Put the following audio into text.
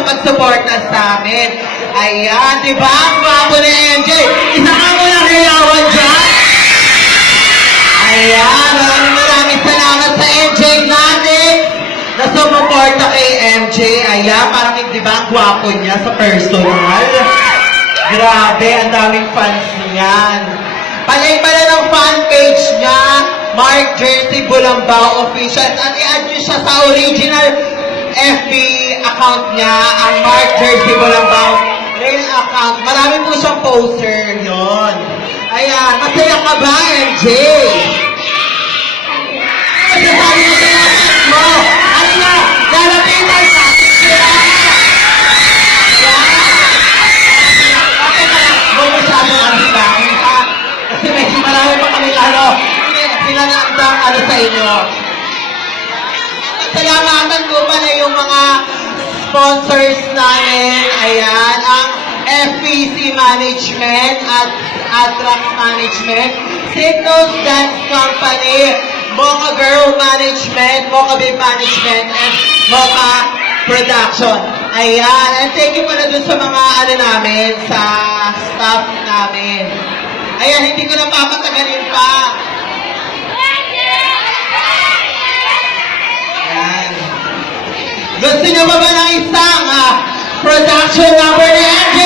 sa pagsuporta sa amin. Ayan, di ba? Ang gwapo ni MJ. Isa ka mo na kayawan dyan. Ayan, maraming salamat sa MJ natin na sumuporta kay MJ. Ayan, parang di ba ang gwapo niya sa personal? Grabe, ang daming fans niyan. Palay-pala ng fan page niya, Mark Jersey Bulambao Official. At i-add niyo siya sa original FB account niya, ang Mark Jersey Bulambao real account. Marami po siyang poster yon. Ayan, masaya ka ba, MJ? Masasabi mo sa lakas mo. Ano na, lalapitan sa sila. Kasi may marami pa kami sinanandang sa inyo. Salamatan ko pala yung mga sponsors namin. Ayan, ang FPC Management at Atrax Management, Signals Dance Company, Mocha Girl Management, Mocha Babe Management, and Mocha Production. Ayan, and thank you pala dun sa mga namin, sa staff namin. Ayan, hindi ko na papatagalin pa. Ayan. Gusto niyo ba ng isang production number ni MJ?